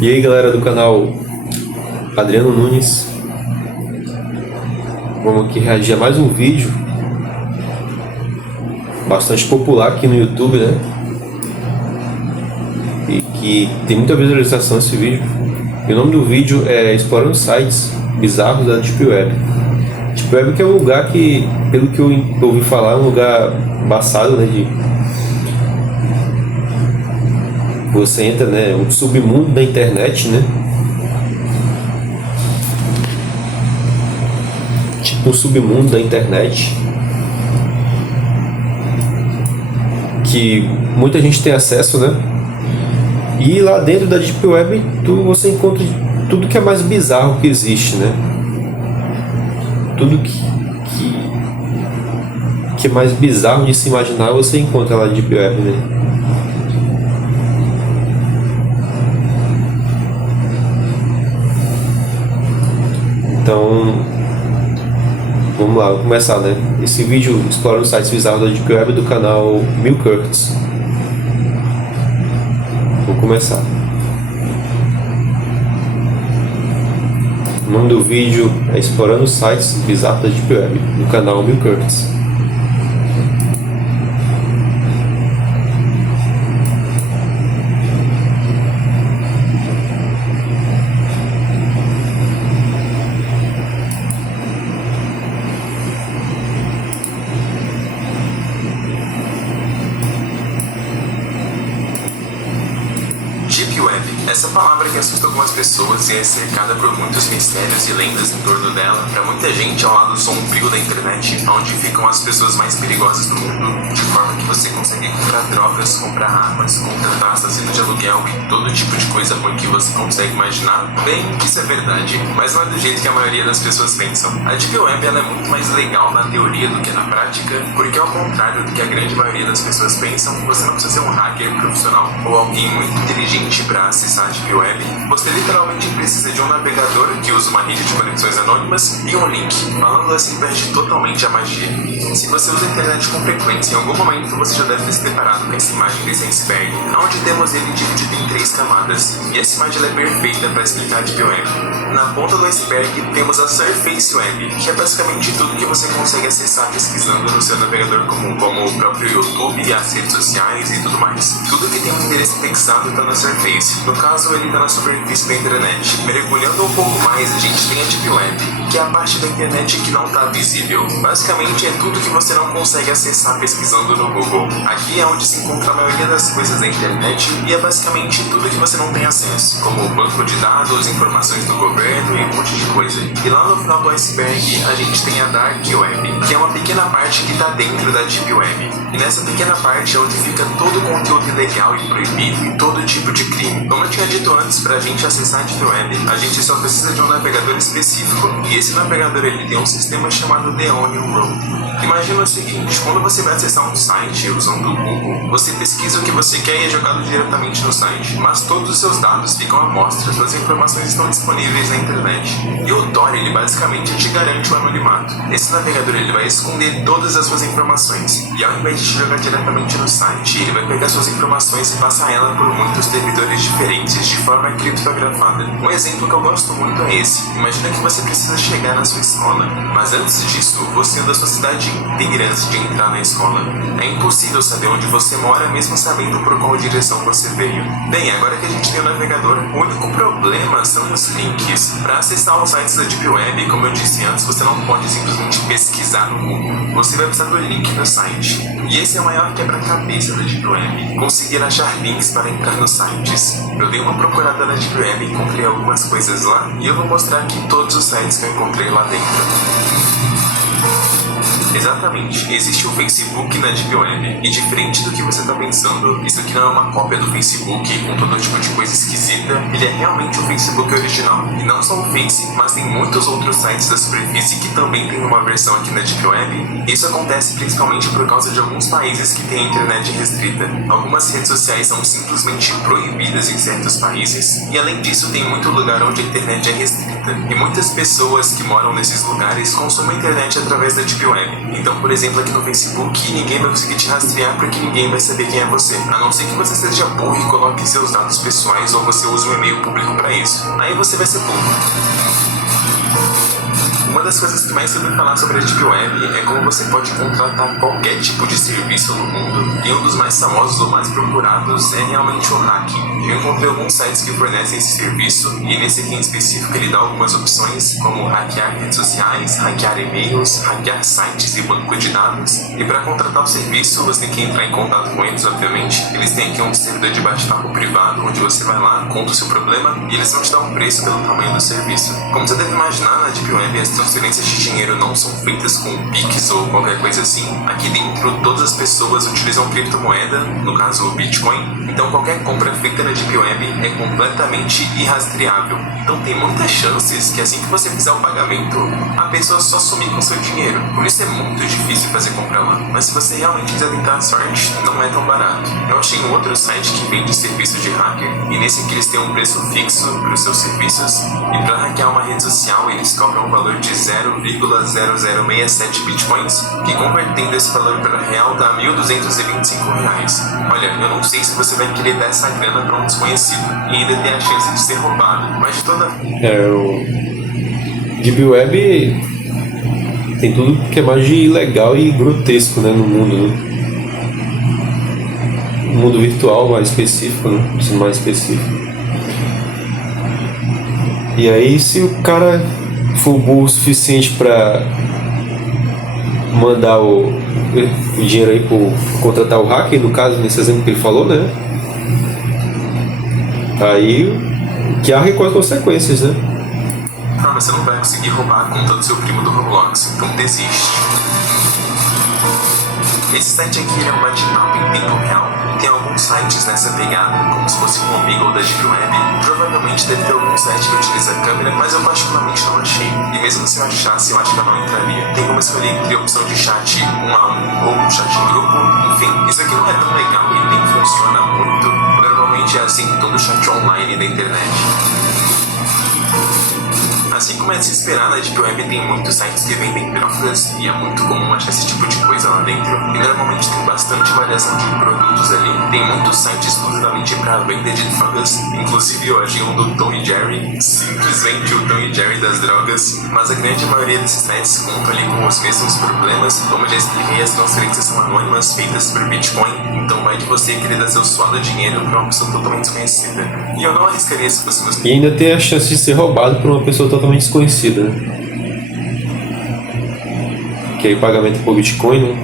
E aí galera do canal Adriano Nunes, vamos aqui reagir a mais um vídeo bastante popular aqui no YouTube, né? E que tem muita visualização esse vídeo. E o nome do vídeo é Explorando Sites Bizarros da Deep Web. Deep Web que é um lugar que, pelo que eu ouvi falar, é um lugar embaçado, né? Você entra, né, um submundo da internet, né? Tipo um submundo da internet que muita gente tem acesso, né? E lá dentro da Deep Web você encontra tudo que é mais bizarro que existe, né? Tudo que é mais bizarro de se imaginar você encontra lá na Deep Web, né? Então, vamos lá, vamos começar, né? Esse vídeo explorando sites bizarros da Deep Web do canal Mil Curtis. Vamos começar. O nome do vídeo é Explorando Sites Bizarros da Deep Web do canal Mil Curtis. Deep Web, essa palavra que assusta algumas pessoas e é cercada por muitos mistérios e lendas em torno dela, para muita gente é um lado sombrio da internet, onde ficam as pessoas mais perigosas do mundo, de forma que você consegue comprar drogas, comprar armas, contratar assassino de aluguel e todo tipo de coisa ruim que você consegue imaginar. Bem, isso é verdade, mas não é do jeito que a maioria das pessoas pensam. A Deep Web ela é muito mais legal na teoria do que na prática, porque ao contrário do que a grande maioria das pessoas pensam, você não precisa ser um hacker profissional ou alguém muito inteligente para acessar a Deep Web. Você literalmente precisa de um navegador que usa uma rede de conexões anônimas e um link. Falando assim, perde totalmente a magia. Se você usa a internet com frequência, em algum momento você já deve ter se deparado com essa imagem desse iceberg, onde temos ele dividido em 3 camadas. E essa imagem é perfeita para explicar a Deep Web. Na ponta do iceberg temos a Surface Web, que é basicamente tudo que você consegue acessar pesquisando no seu navegador comum, como o próprio YouTube, as redes sociais e tudo mais. Tudo que tem um endereço indexado está na Surface. No caso, ele está na superfície da internet. Mergulhando um pouco mais, a gente tem a Deep Web, que é a parte da internet que não está visível. Basicamente, é tudo que você não consegue acessar pesquisando no Google. Aqui é onde se encontra a maioria das coisas da internet e é basicamente tudo que você não tem acesso, como banco de dados, informações do governo e um monte de coisa. E lá no final do iceberg, a gente tem a Dark Web, que é uma pequena parte que está dentro da Deep Web. E nessa pequena parte é onde fica todo o conteúdo ilegal e proibido e todo tipo de crime. Como eu tinha dito antes, para a gente acessar a Deep Web, a gente só precisa de um navegador específico, e esse navegador ele tem um sistema chamado The Onion Road. Imagina o seguinte, quando você vai acessar um site usando o Google, você pesquisa o que você quer e é jogado diretamente no site, mas todos os seus dados ficam à mostra, suas informações estão disponíveis na internet. E o Tor, ele basicamente te garante o anonimato. Esse navegador ele vai esconder todas as suas informações, e ao invés de te jogar diretamente no site, ele vai pegar suas informações e passar ela por muitos servidores diferentes de forma criptografada. Um exemplo que eu gosto muito é esse. Imagina que você precisa chegar na sua escola, mas antes disso, você anda a sua cidade inteira antes de entrar na escola. É impossível saber onde você mora, mesmo sabendo por qual direção você veio. Bem, agora que a gente tem o navegador, o único problema são os links. Para acessar os sites da Deep Web, como eu disse antes, você não pode simplesmente pesquisar no Google. Você vai precisar do link no site. E esse é o maior quebra-cabeça da Deep Web, conseguir achar links para entrar nos sites. Eu dei uma procurada na Deep Web e encontrei algumas coisas lá, e eu vou mostrar aqui todos os sites que eu encontrei lá dentro. Exatamente, existe o Facebook na Deep Web, e diferente do que você está pensando, isso aqui não é uma cópia do Facebook com todo tipo de coisa esquisita, ele é realmente o Facebook original. E não só o Face, mas tem muitos outros sites da superfície que também tem uma versão aqui na Deep Web. Isso acontece principalmente por causa de alguns países que têm a internet restrita. Algumas redes sociais são simplesmente proibidas em certos países, e além disso tem muito lugar onde a internet é restrita, e muitas pessoas que moram nesses lugares consomem a internet através da Deep Web. Então, por exemplo, aqui no Facebook, ninguém vai conseguir te rastrear porque ninguém vai saber quem é você. A não ser que você seja burro e coloque seus dados pessoais ou você use um e-mail público para isso. Aí você vai ser burro. Uma das coisas que mais se ouve falar sobre a Deep Web é como você pode contratar qualquer tipo de serviço no mundo, e um dos mais famosos ou mais procurados é realmente o hacking. Eu encontrei alguns sites que fornecem esse serviço, e nesse aqui em específico ele dá algumas opções, como hackear redes sociais, hackear e-mails, hackear sites e banco de dados. E para contratar o serviço, você tem que entrar em contato com eles, obviamente. Eles têm aqui um servidor de bate-papo privado, onde você vai lá, conta o seu problema, e eles vão te dar um preço pelo tamanho do serviço. Como você deve imaginar, na Deep Web as transferências de dinheiro não são feitas com Pix ou qualquer coisa assim. Aqui dentro, todas as pessoas utilizam criptomoeda, no caso o Bitcoin. Então qualquer compra feita na Deep Web é completamente irrastreável. Então tem muitas chances que assim que você fizer o pagamento, a pessoa só sumir com seu dinheiro. Por isso é muito difícil fazer compra lá. Mas se você realmente quiser tentar a sorte, não é tão barato. Eu achei um outro site que vende serviço de hacker, e nesse aqui eles têm um preço fixo para os seus serviços, e para hackear uma rede social eles cobram um valor de 0,0067 bitcoins, que convertendo esse valor para real dá R$1.225. Olha, eu não sei se você vai querer dar essa grana para um desconhecido e ainda tem a chance de ser roubado, mas de toda... O Deep Web tem tudo que é mais de ilegal e grotesco, né, no mundo, né? No mundo virtual mais específico, né? Sendo mais específico. E aí, se o cara for burro o suficiente para mandar o dinheiro aí para contratar o hacker, no caso, nesse exemplo que ele falou, né? Aí que arque com as consequências, né? Ah, mas você não vai conseguir roubar a conta do seu primo do Roblox, então desiste. Esse site aqui é um bate-papo em tempo real. Tem alguns sites nessa pegada, como se fosse um Omegle da Deep Web. Provavelmente deve ter algum site que utiliza a câmera, mas eu particularmente não achei. E mesmo se eu achasse, eu acho que eu não entraria. Tem como escolher entre a opção de chat 1 a 1 ou chat em grupo. Enfim, isso aqui não é tão legal e nem funciona muito. Normalmente é assim em todo chat online da internet. Assim como é de se esperar, na Deep Web tem muitos sites que vendem drogas e é muito comum achar esse tipo de coisa lá dentro. E normalmente tem bastante variação de produtos ali. Tem muitos sites exclusivamente para venda de drogas. Inclusive eu achei um do Tom e Jerry, simplesmente o Tom e Jerry das drogas. Mas a grande maioria desses sites contam ali com os mesmos problemas. Como eu já expliquei, as transferências são anônimas, feitas por Bitcoin. Então vai de você querer dar seu suado dinheiro para uma pessoa totalmente desconhecida. E eu não arriscaria se fosse você. E ainda tem a chance de ser roubado por uma pessoa totalmente desconhecida, né? Que aí pagamento por Bitcoin, né?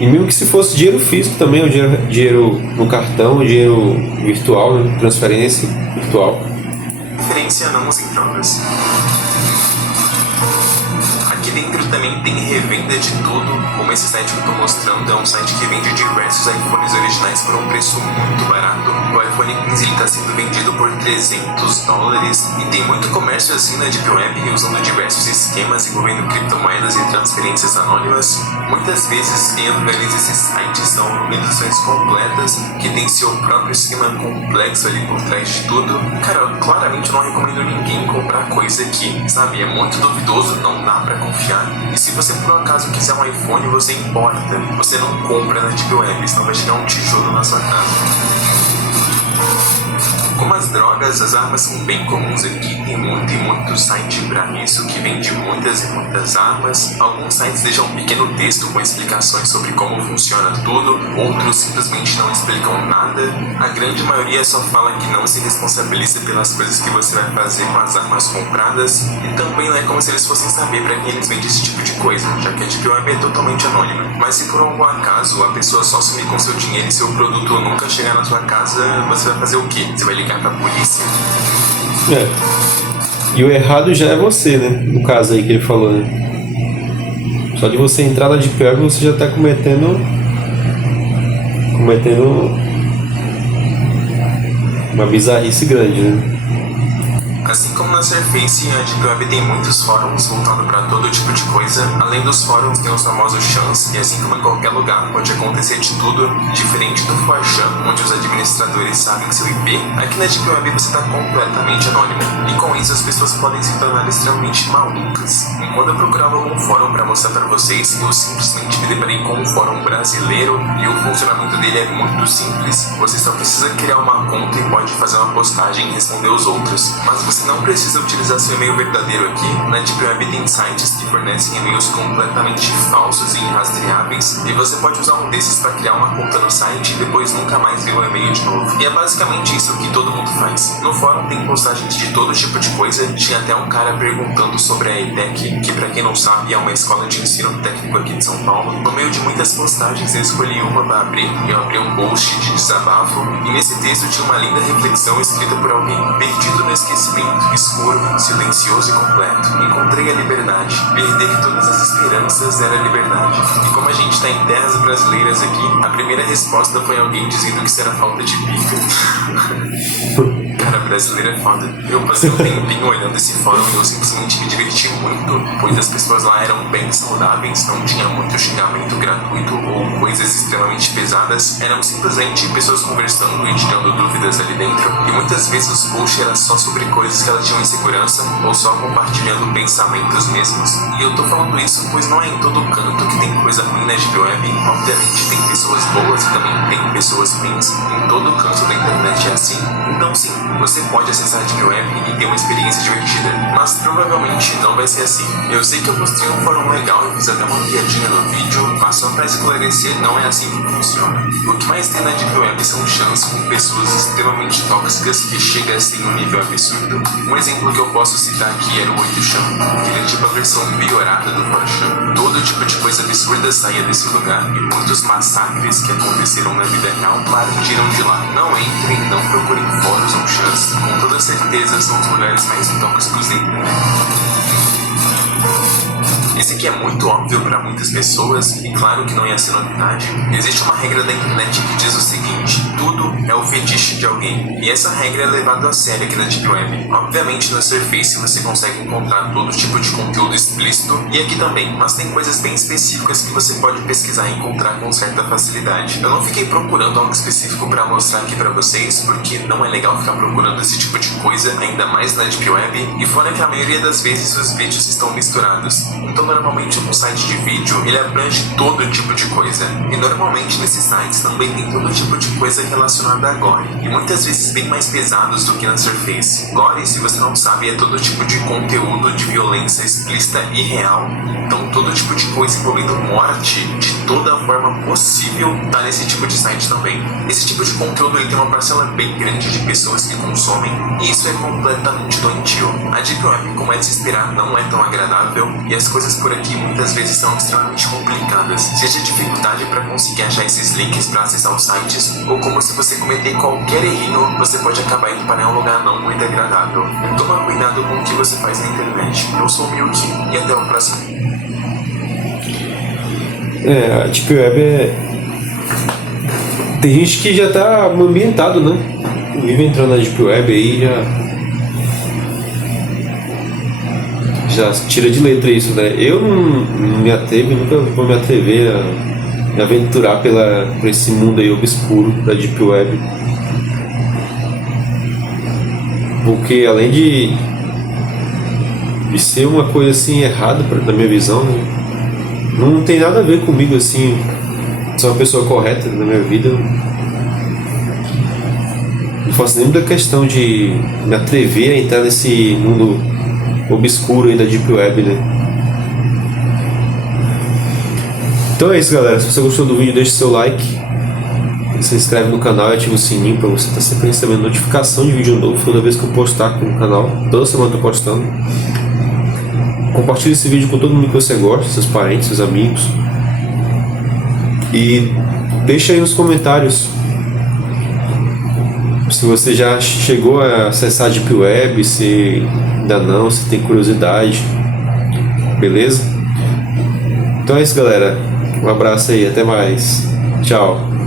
E mesmo que se fosse dinheiro físico também, ou dinheiro no cartão, ou dinheiro virtual, né? Transferência virtual. Diferenciamos em drogas. Aqui dentro também tem revenda de tudo, como esse site que eu estou mostrando é um site que vende diversos iPhones originais por um preço muito barato. O iPhone 15 está sendo vendido por $300 e tem muito comércio assim na Deep Web usando diversos esquemas envolvendo criptomoedas e transferências anônimas. Muitas vezes quem organiza esses sites são organizações completas que tem seu próprio esquema complexo ali por trás de tudo. Cara, eu claramente não recomendo ninguém comprar coisa aqui, sabe? É muito duvidoso, não dá pra confiar. E se você por um acaso quiser um iPhone, você importa. Você não compra na Deep Web, senão vai chegar um tijolo na sua casa. Como as drogas, as armas são bem comuns aqui, tem muito site pra isso que vende muitas e muitas armas. Alguns sites deixam um pequeno texto com explicações sobre como funciona tudo, outros simplesmente não explicam nada. A grande maioria só fala que não se responsabiliza pelas coisas que você vai fazer com as armas compradas, e também não é como se eles fossem saber pra quem eles vendem esse tipo de coisa, já que a Deep Web é totalmente anônima. Mas se por algum acaso a pessoa só sumir com seu dinheiro e seu produto nunca chegar na sua casa, você vai fazer o quê? Você vai ligar pra polícia? É. E o errado já é você, né? No caso aí que ele falou, né? Só de você entrar na Deep Web você já tá cometendo uma bizarrice grande, né? Assim como na Surface, a Deep Web tem muitos fóruns voltados para todo tipo de coisa. Além dos fóruns, tem os famosos chans, e assim como em qualquer lugar, pode acontecer de tudo. Diferente do 4chan, onde os administradores sabem seu IP, aqui na Deep Web você está completamente anônimo. E com isso as pessoas podem se tornar extremamente malucas. E quando eu procurava algum fórum para mostrar para vocês, eu simplesmente me deparei com um fórum brasileiro e o funcionamento dele é muito simples. Você só precisa criar uma conta e pode fazer uma postagem e responder os outros. Mas você não precisa utilizar seu e-mail verdadeiro aqui. Na Deep Web tem sites que fornecem e-mails completamente falsos e irrastreáveis, e você pode usar um desses para criar uma conta no site e depois nunca mais ver o e-mail de novo. E é basicamente isso que todo mundo faz. No fórum tem postagens de todo tipo de coisa. Tinha até um cara perguntando sobre a ETEC, que pra quem não sabe é uma escola de ensino técnico aqui de São Paulo. No meio de muitas postagens eu escolhi uma para abrir. Eu abri um post de desabafo, e nesse texto tinha uma linda reflexão escrita por alguém: perdido no esquecimento, escuro, silencioso e completo. Encontrei a liberdade. Perder todas as esperanças era liberdade. E como a gente tá em terras brasileiras aqui, a primeira resposta foi alguém dizendo que isso era falta de pica. Cara, brasileiro é foda. Eu passei um tempinho olhando esse fórum e eu simplesmente me diverti muito, pois as pessoas lá eram bem saudáveis, não tinha muito xingamento gratuito ou coisas extremamente pesadas. Eram simplesmente pessoas conversando e tirando dúvidas ali dentro. E muitas vezes os posts eram só sobre coisas que elas tinham insegurança ou só compartilhando pensamentos mesmos. E eu tô falando isso pois não é em todo canto que tem coisa ruim na Deep Web. Obviamente tem pessoas boas e também tem pessoas ruins. Em todo canto da internet é assim. Então sim, você pode acessar a Deep Web e ter uma experiência divertida, mas provavelmente não vai ser assim. Eu sei que eu mostrei um fórum legal e fiz até uma piadinha no vídeo, mas só pra esclarecer, não é assim que funciona. O que mais tem na Deep Web são chans com pessoas extremamente tóxicas que chegam a ser um nível absurdo. Um exemplo que eu posso citar aqui era o 8chan, que ele é tipo a versão piorada do 4chan. Todo tipo de coisa absurda saía desse lugar, e muitos massacres que aconteceram na vida real partiram de lá. Não entrem, não procurem fóruns ou chans, com toda certeza são os lugares mais tóxicos da internet. Esse aqui é muito óbvio para muitas pessoas, e claro que não ia ser novidade. Existe uma regra da internet que diz o seguinte: tudo é o fetiche de alguém. E essa regra é levada a sério aqui na Deep Web. Obviamente na Surface você consegue encontrar todo tipo de conteúdo explícito, e aqui também, mas tem coisas bem específicas que você pode pesquisar e encontrar com certa facilidade. Eu não fiquei procurando algo específico para mostrar aqui para vocês, porque não é legal ficar procurando esse tipo de coisa, ainda mais na Deep Web, e fora que a maioria das vezes os vídeos estão misturados. Então normalmente um site de vídeo, ele abrange todo tipo de coisa. E normalmente nesses sites também tem todo tipo de coisa relacionada a gore. E muitas vezes bem mais pesados do que na Surface. Gore, se você não sabe, é todo tipo de conteúdo de violência explícita e real. Então todo tipo de coisa envolvendo morte de toda a forma possível tá nesse tipo de site também. Esse tipo de conteúdo ele tem uma parcela bem grande de pessoas que consomem, e isso é completamente doentio. A Deep Web, como é de se esperar, não é tão agradável, e as coisas por aqui muitas vezes são extremamente complicadas, seja dificuldade para conseguir achar esses links para acessar os sites, ou como se você cometer qualquer errinho, você pode acabar indo para um lugar não muito agradável. Toma cuidado com o que você faz na internet. Eu sou o Milk e até o próximo. A Deep Web tem gente que já tá ambientado, né? Vive entrando na Deep Web aí já tira de letra isso, né? Eu não me atrevo, nunca vou me atrever a me aventurar por esse mundo aí obscuro da Deep Web, porque além de ser uma coisa assim errada na minha visão, não tem nada a ver comigo assim. Sou uma pessoa correta na minha vida, não faço nem da questão de me atrever a entrar nesse mundo obscuro aí da Deep Web, né? Então é isso, galera. Se você gostou do vídeo, deixe seu like, se inscreve no canal e ativa o sininho para você estar sempre recebendo notificação de vídeo novo toda vez que eu postar aqui no canal. Toda semana eu tô postando. Compartilhe esse vídeo com todo mundo que você gosta, seus parentes, seus amigos, e deixa aí nos comentários se você já chegou a acessar a Deep Web, se ainda não, se tem curiosidade, beleza? Então é isso, galera. Um abraço aí, até mais. Tchau.